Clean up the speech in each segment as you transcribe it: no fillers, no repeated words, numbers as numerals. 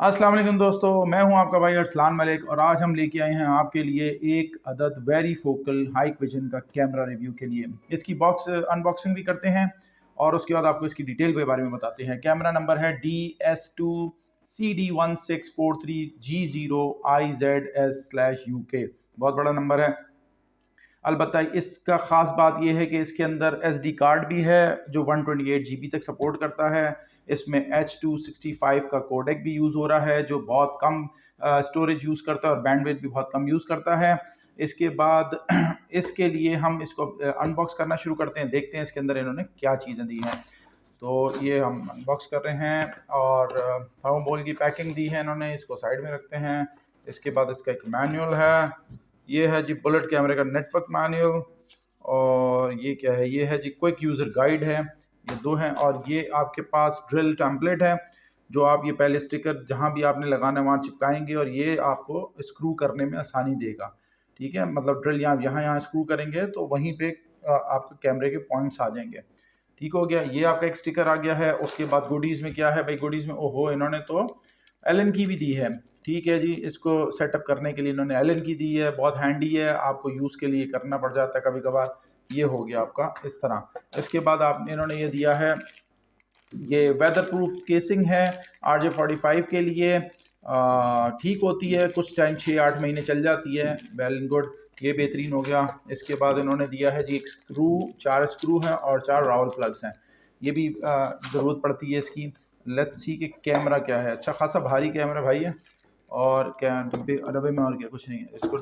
अस्सलाम वालेकुम दोस्तों, मैं हूं आपका भाई अरसलान मलिक और आज हम लेके आए हैं आपके लिए एक अदद वेरी फोकल हाई विजन का कैमरा रिव्यू के लिए। इसकी बॉक्स अनबॉक्सिंग भी करते हैं और उसके बाद आपको इसकी डिटेल के बारे में बताते हैं। कैमरा नंबर है DS2CD1643G0IZS/UK। बहुत बड़ा नंबर है। अलबत्ता इसका ख़ास बात यह है कि इसके अंदर SD कार्ड भी है जो 128 GB तक सपोर्ट करता है। इसमें H.265 का कोडेक भी यूज़ हो रहा है जो बहुत कम स्टोरेज यूज़ करता है और बैंडविड्थ भी बहुत कम यूज़ करता है। इसके बाद इसके लिए हम इसको अनबॉक्स करना शुरू करते हैं, देखते हैं इसके अंदर इन्होंने क्या चीज़ें दी हैं। तो ये हम अनबॉक्स कर रहे हैं और थर्मोकोल की पैकिंग दी है इन्होंने, इसको साइड में रखते हैं। इसके बाद इसका एक मैनुअल है, ये है जी बुलेट कैमरे का नेटवर्क मैनुअल। और ये क्या है, ये है जी क्विक यूज़र गाइड है। ये दो हैं और ये आपके पास ड्रिल टेम्पलेट है जो आप ये पहले स्टिकर जहाँ भी आपने लगाना है वहाँ चिपकाएंगे और ये आपको स्क्रू करने में आसानी देगा। ठीक है, मतलब ड्रिल यहाँ स्क्रू करेंगे तो वहीं पे आपके कैमरे के पॉइंट्स आ जाएंगे। ठीक हो गया, ये आपका एक स्टिकर आ गया है। उसके बाद गुडीज़ में क्या है भाई, गुडीज़ में ओहो इन्होंने तो एलन की भी दी है। ठीक है जी, इसको सेटअप करने के लिए इन्होंने एलन की दी है, बहुत हैंडी है, आपको यूज़ के लिए करना पड़ जाता है कभी कभार। ये हो गया आपका इस तरह। इसके बाद आपने इन्होंने ये दिया है, ये वेदर प्रूफ केसिंग है RJ45 के लिए। ठीक होती है, कुछ टाइम 6-8 महीने चल जाती है, वेल एंड गुड, ये बेहतरीन हो गया। इसके बाद इन्होंने दिया है जी एक स्क्रू, 4 स्क्रू हैं और 4 रावल प्लग्स हैं, ये भी ज़रूरत पड़ती है इसकी। लेट्स सी कि कैमरा क्या है, अच्छा खासा भारी कैमरा भाई है। और क्या डब्बे में और क्या कुछ नहीं है, इसको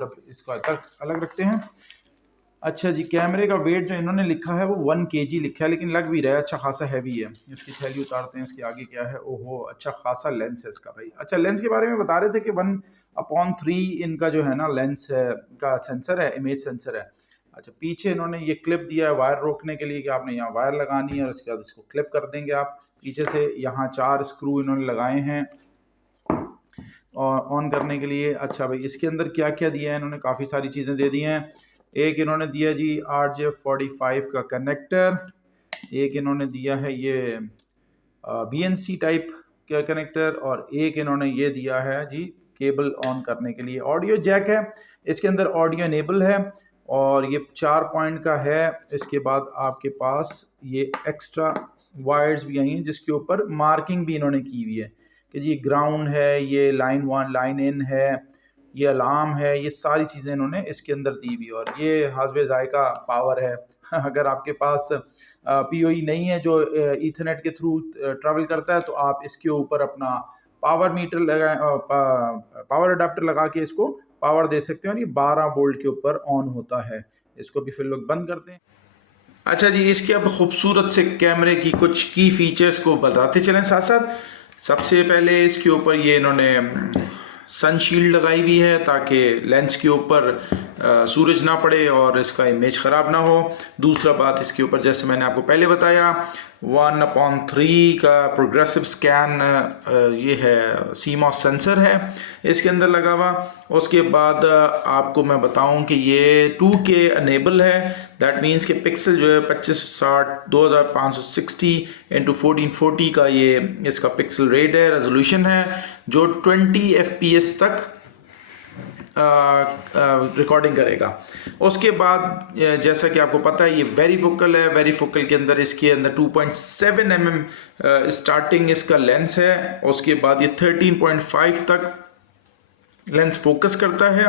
अलग रखते हैं। अच्छा जी, कैमरे का वेट जो इन्होंने लिखा है वो 1 kg लिखा है, लेकिन लग भी रहा है अच्छा खासा हैवी है। इसकी थैली उतारते हैं, इसके आगे क्या है, ओहो अच्छा खासा लेंस है इसका भाई। अच्छा, लेंस के बारे में बता रहे थे कि 1/3 इनका जो है ना लेंस है का सेंसर है, इमेज सेंसर है। अच्छा, पीछे इन्होंने ये क्लिप दिया है वायर रोकने के लिए कि आपने यहाँ वायर लगानी है और उसके बाद इसको क्लिप कर देंगे आप पीछे से। यहाँ 4 स्क्रू इन्होंने लगाए हैं और ऑन करने के लिए। अच्छा भाई, इसके अंदर क्या क्या दिया है इन्होंने, काफ़ी सारी चीज़ें दे दी हैं। एक इन्होंने दिया जी RJ45 का कनेक्टर, एक इन्होंने दिया है ये BNC टाइप का कनेक्टर, और एक इन्होंने ये दिया है जी केबल ऑन करने के लिए। ऑडियो जैक है, इसके अंदर ऑडियो इनेबल है और ये 4 पॉइंट का है। इसके बाद आपके पास ये एक्स्ट्रा वायर्स भी आई हैं जिसके ऊपर मार्किंग भी इन्होंने की हुई है कि जी ग्राउंड है, ये लाइन 1 लाइन इन है, ये अलार्म है, ये सारी चीज़ें इन्होंने इसके अंदर दी हुई। और ये हासबे जायका पावर है अगर आपके पास PoE नहीं है जो ईथरनेट के थ्रू ट्रैवल करता है तो आप इसके ऊपर अपना पावर मीटर लगा, पावर अडाप्टर लगा के इसको पावर दे सकते हैं और ये 12 वोल्ट के ऊपर ऑन होता है। इसको भी फिर लोग बंद करते हैं। अच्छा जी, इसके अब खूबसूरत से कैमरे की कुछ की फीचर्स को बताते चलें साथ साथ। सबसे पहले इसके ऊपर ये इन्होंने सनशील्ड लगाई हुई है ताकि लेंस के ऊपर सूरज ना पड़े और इसका इमेज ख़राब ना हो। दूसरा बात, इसके ऊपर जैसे मैंने आपको पहले बताया 1/3 का प्रोग्रेसिव स्कैन, ये है CMOS सेंसर है इसके अंदर लगा हुआ। उसके बाद आपको मैं बताऊं कि ये 2K अनेबल है, दैट मीन्स कि पिक्सल जो है 2560 2560 × 1440 का ये इसका पिक्सल रेट है, रेजोल्यूशन है जो 20 FPS तक रिकॉर्डिंग करेगा। उसके बाद जैसा कि आपको पता है ये वेरीफोकल है, वेरीफोकल के अंदर इसके अंदर 2.7 mm स्टार्टिंग इसका लेंस है। उसके बाद ये 13.5 तक लेंस फोकस करता है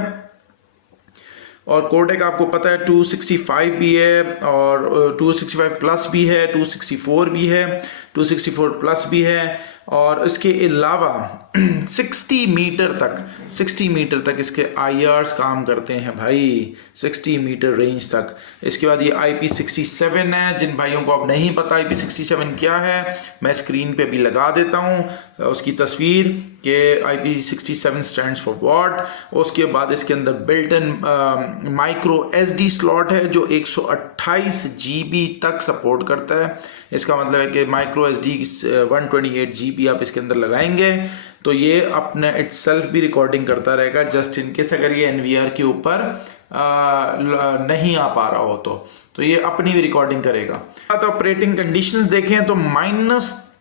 और कोडेक आपको पता है 265 भी है और 265 प्लस भी है, 264 भी है, 264 प्लस भी है। और इसके अलावा 60 मीटर तक इसके IRs काम करते हैं भाई, 60 मीटर रेंज तक। इसके बाद ये IP67 है, जिन भाइयों को अब नहीं पता IP67 क्या है मैं स्क्रीन पे भी लगा देता हूँ उसकी तस्वीर कि IP67 स्टैंड्स फॉर व्हाट। उसके बाद इसके अंदर built in micro SD slot है जो 128 GB तक सपोर्ट करता है। इसका मतलब है कि माइक्रो SD 128 GB आप इसके अंदर लगाएंगे तो ये अपने इटसेल्फ भी रिकॉर्डिंग करता रहेगा, जस्ट इन केस अगर ये NVR के ऊपर नहीं आ पा रहा हो तो ये अपनी भी रिकॉर्डिंग करेगा। तो ऑपरेटिंग कंडीशंस देखें तो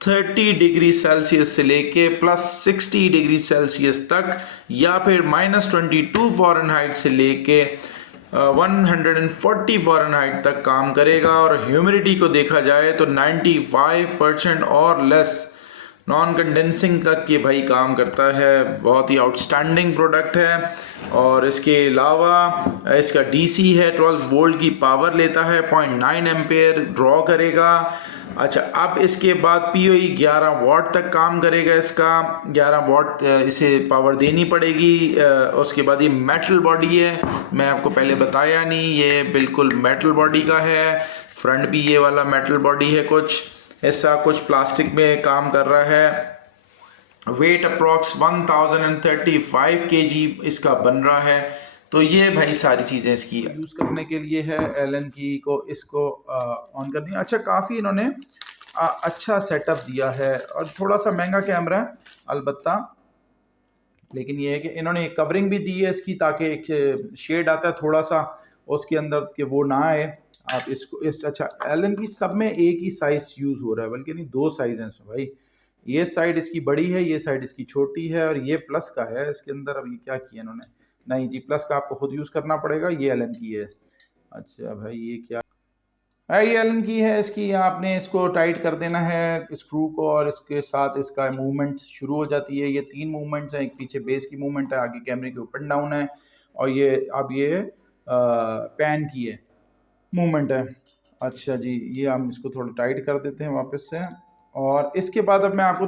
30 डिग्री सेल्सियस से लेके +60 डिग्री सेल्सियस तक, या फिर -22 फ़ारेनहाइट से लेके 140 फ़ारेनहाइट तक काम करेगा। और ह्यूमिडिटी को देखा जाए तो 95% और लेस, नॉन कंडेंसिंग तक ये भाई काम करता है। बहुत ही आउटस्टैंडिंग प्रोडक्ट है। और इसके अलावा इसका डीसी है, 12 वोल्ट की पावर लेता है, 0.9 एम्पेयर ड्रॉ करेगा। अच्छा, अब इसके बाद पीओई 11 वाट तक काम करेगा। इसका 11 वाट इसे पावर देनी पड़ेगी। उसके बाद ये मेटल बॉडी है, मैं आपको पहले बताया नहीं, ये बिल्कुल मेटल बॉडी का है। फ्रंट भी ये वाला मेटल बॉडी है, कुछ ऐसा कुछ प्लास्टिक में काम कर रहा है। वेट अप्रॉक्स 1035 kg इसका बन रहा है। तो ये भाई सारी चीज़ें इसकी यूज़ करने के लिए है। एलन की को इसको ऑन करनी है। अच्छा, काफ़ी इन्होंने अच्छा सेटअप दिया है और थोड़ा सा महंगा कैमरा है अलबत्ता, लेकिन ये है कि इन्होंने एक कवरिंग भी दी है इसकी, ताकि एक शेड आता है थोड़ा सा उसके अंदर कि वो ना आए। आप इसको अच्छा, एलन की सब में एक ही साइज़ यूज़ हो रहा है, बल्कि नहीं 2 साइज़ हैं इसमें भाई। ये साइड इसकी बड़ी है, ये साइड इसकी छोटी है, और ये प्लस का है इसके अंदर। अब ये क्या किया इन्होंने, नहीं जी, प्लस का आपको खुद यूज़ करना पड़ेगा। ये एलन की है। अच्छा भाई, ये क्या है, ये एलन की है। इसकी आपने इसको टाइट कर देना है स्क्रू को, और इसके साथ इसका मूवमेंट शुरू हो जाती है। ये 3 मूवमेंट्स हैं, एक पीछे बेस की मूवमेंट है, आगे कैमरे के ऊपर डाउन है, और ये अब ये पैन की है मूवमेंट है। अच्छा जी, ये हम इसको थोड़ा टाइट कर देते हैं वापस से। और इसके बाद अब मैं आपको